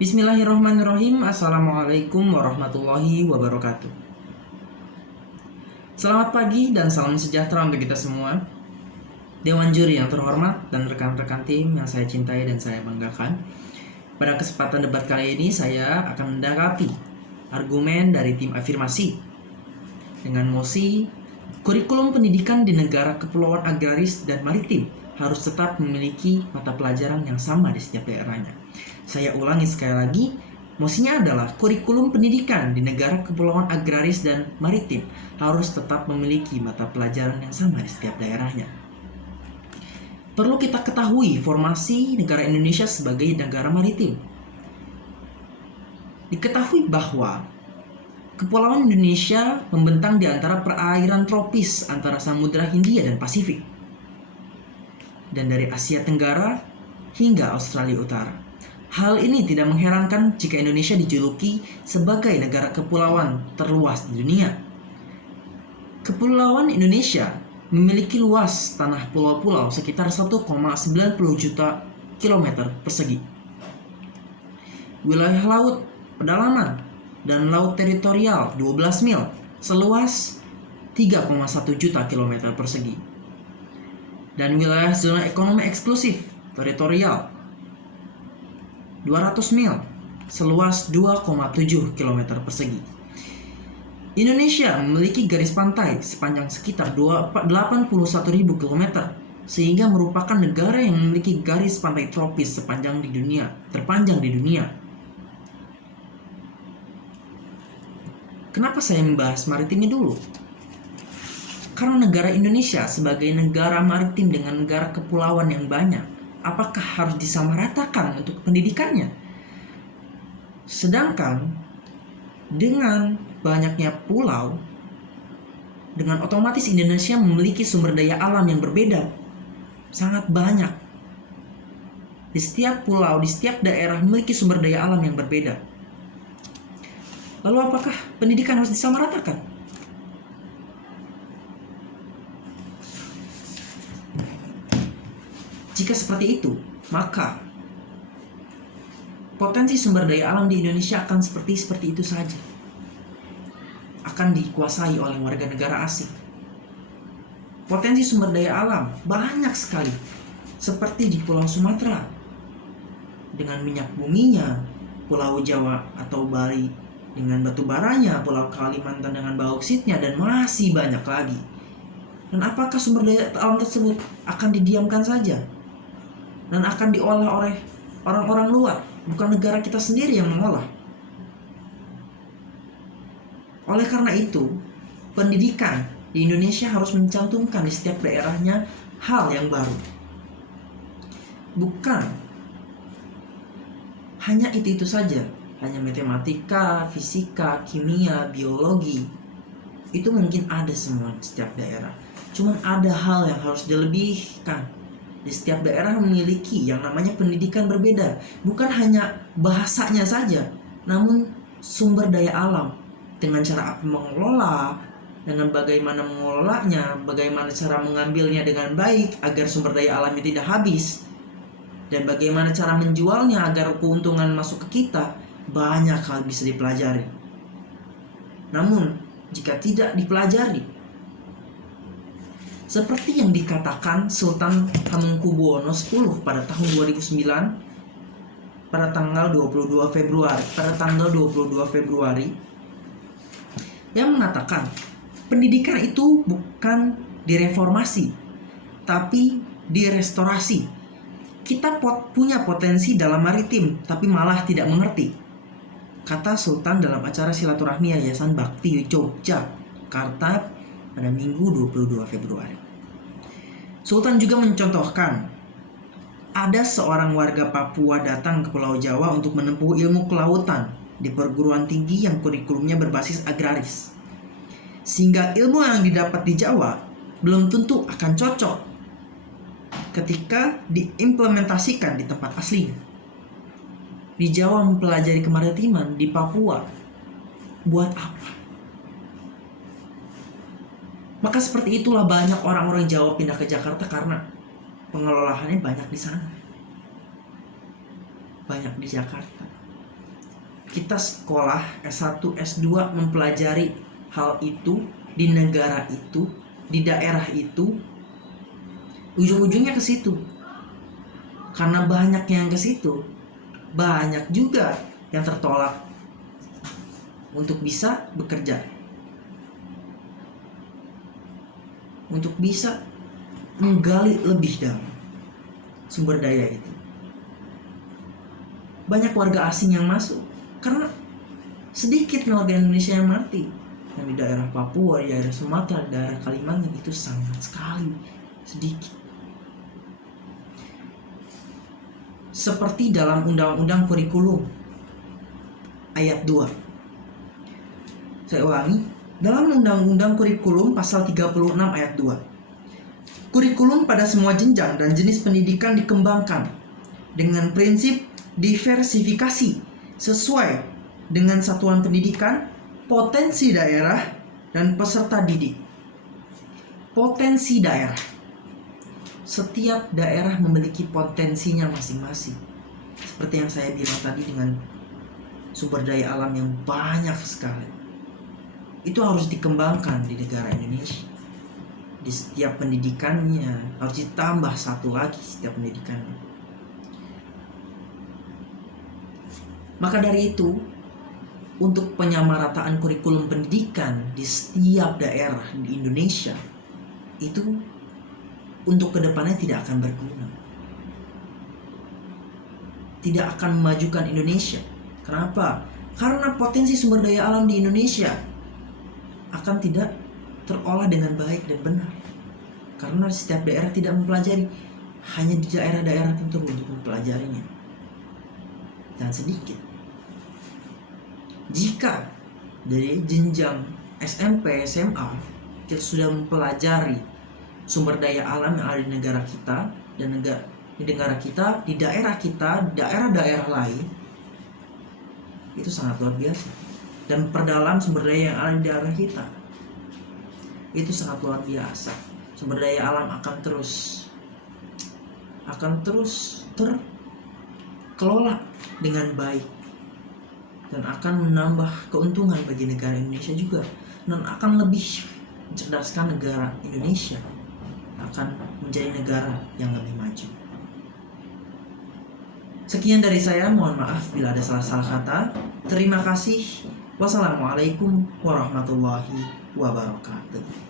Bismillahirrahmanirrahim. Assalamualaikum warahmatullahi wabarakatuh. Selamat pagi dan salam sejahtera untuk kita semua. Dewan juri yang terhormat dan rekan-rekan tim yang saya cintai dan saya banggakan. Pada kesempatan debat kali ini saya akan mendakapi argumen dari tim afirmasi dengan mosi kurikulum pendidikan di negara kepulauan agraris dan maritim harus tetap memiliki mata pelajaran yang sama di setiap daerahnya. Saya ulangi sekali lagi, mosinya adalah kurikulum pendidikan di negara kepulauan agraris dan maritim harus tetap memiliki mata pelajaran yang sama di setiap daerahnya. Perlu kita ketahui formasi negara Indonesia sebagai negara maritim. Diketahui bahwa Kepulauan Indonesia membentang di antara perairan tropis antara Samudra Hindia dan Pasifik, dan dari Asia Tenggara hingga Australia Utara. Hal ini tidak mengherankan jika Indonesia dijuluki sebagai negara kepulauan terluas di dunia. Kepulauan Indonesia memiliki luas tanah pulau-pulau sekitar 1,90 juta kilometer persegi. Wilayah laut, pedalaman, dan laut teritorial 12 mil seluas 3,1 juta kilometer persegi. Dan wilayah zona ekonomi eksklusif teritorial 200 mil seluas 2,7 km persegi. Indonesia memiliki garis pantai sepanjang sekitar 81.000 km, sehingga merupakan negara yang memiliki garis pantai tropis terpanjang di dunia. Kenapa saya membahas maritimnya dulu? Karena negara Indonesia sebagai negara maritim dengan negara kepulauan yang banyak, apakah harus disamaratakan untuk pendidikannya? Sedangkan dengan banyaknya pulau, dengan otomatis Indonesia memiliki sumber daya alam yang berbeda, sangat banyak. Di setiap pulau, di setiap daerah memiliki sumber daya alam yang berbeda. Lalu apakah pendidikan harus disamaratakan? Jika seperti itu, maka potensi sumber daya alam di Indonesia akan seperti itu saja. Akan dikuasai oleh warga negara asing. Potensi sumber daya alam banyak sekali. Seperti di Pulau Sumatera dengan minyak buminya, Pulau Jawa atau Bali dengan batu baranya, Pulau Kalimantan dengan bauksitnya, dan masih banyak lagi. Dan apakah sumber daya alam tersebut akan didiamkan saja dan akan diolah oleh orang-orang luar, bukan negara kita sendiri yang mengolah? Oleh karena itu, pendidikan di Indonesia harus mencantumkan di setiap daerahnya hal yang baru. Bukan hanya itu saja, hanya matematika, fisika, kimia, biologi. Itu mungkin ada semua di setiap daerah. Cuman ada hal yang harus dilebihkan. Di setiap daerah memiliki yang namanya pendidikan berbeda. Bukan hanya bahasanya saja, namun sumber daya alam. Dengan cara apa mengelola, dengan bagaimana mengelolanya, bagaimana cara mengambilnya dengan baik agar sumber daya alamnya tidak habis, dan bagaimana cara menjualnya agar keuntungan masuk ke kita. Banyak hal bisa dipelajari. Namun, jika tidak dipelajari, seperti yang dikatakan Sultan Hamengkubuwono X pada tahun 2009 pada tanggal 22 Februari yang mengatakan pendidikan itu bukan direformasi tapi direstorasi. Kita punya potensi dalam maritim tapi malah tidak mengerti, kata Sultan dalam acara silaturahmi Yayasan Bakti Yogyakarta pada Minggu 22 Februari. Sultan juga mencontohkan ada seorang warga Papua datang ke Pulau Jawa untuk menempuh ilmu kelautan di perguruan tinggi yang kurikulumnya berbasis agraris. Sehingga ilmu yang didapat di Jawa belum tentu akan cocok ketika diimplementasikan di tempat aslinya. Di Jawa mempelajari kemaritiman, di Papua buat apa? Maka seperti itulah banyak orang-orang Jawa pindah ke Jakarta karena pengelolaannya banyak di sana, banyak di Jakarta. kita sekolah S1, S2 mempelajari hal itu di negara itu, di daerah itu, ujung-ujungnya ke situ. Karena banyak yang ke situ, banyak juga yang tertolak untuk bisa bekerja, untuk bisa menggali lebih dalam sumber daya itu. Banyak warga asing yang masuk karena sedikit warga Indonesia yang mati. Yang di daerah Papua, di daerah Sumatera, di daerah Kalimantan itu sangat sekali sedikit. Seperti dalam Undang-Undang Kurikulum ayat 2. Saya ulangi, dalam Undang-Undang Kurikulum pasal 36 ayat 2. Kurikulum pada semua jenjang dan jenis pendidikan dikembangkan dengan prinsip diversifikasi sesuai dengan satuan pendidikan, potensi daerah, dan peserta didik. Potensi daerah. Setiap daerah memiliki potensinya masing-masing. Seperti yang saya bilang tadi, dengan sumber daya alam yang banyak sekali. Itu harus dikembangkan di negara Indonesia. Di setiap pendidikannya harus ditambah satu lagi setiap pendidikannya. Maka dari itu, untuk penyamarataan kurikulum pendidikan di setiap daerah di Indonesia itu untuk kedepannya tidak akan berguna, tidak akan memajukan Indonesia. Kenapa? Karena potensi sumber daya alam di Indonesia akan tidak terolah dengan baik dan benar, karena setiap daerah tidak mempelajari, hanya di daerah-daerah tertentu untuk mempelajarinya, dan sedikit. Jika dari jenjang SMP, SMA kita sudah mempelajari sumber daya alam yang ada di negara kita dan di negara kita, di daerah kita, daerah-daerah lain, itu sangat luar biasa. Dan perdalam sumber daya yang ada di daerah kita, itu sangat luar biasa. Sumber daya alam akan terus terkelola dengan baik dan akan menambah keuntungan bagi negara Indonesia juga, dan akan lebih mencerdaskan negara Indonesia, akan menjadi negara yang lebih maju. Sekian dari saya, mohon maaf bila ada salah-salah kata. Terima kasih. Wassalamualaikum warahmatullahi wabarakatuh.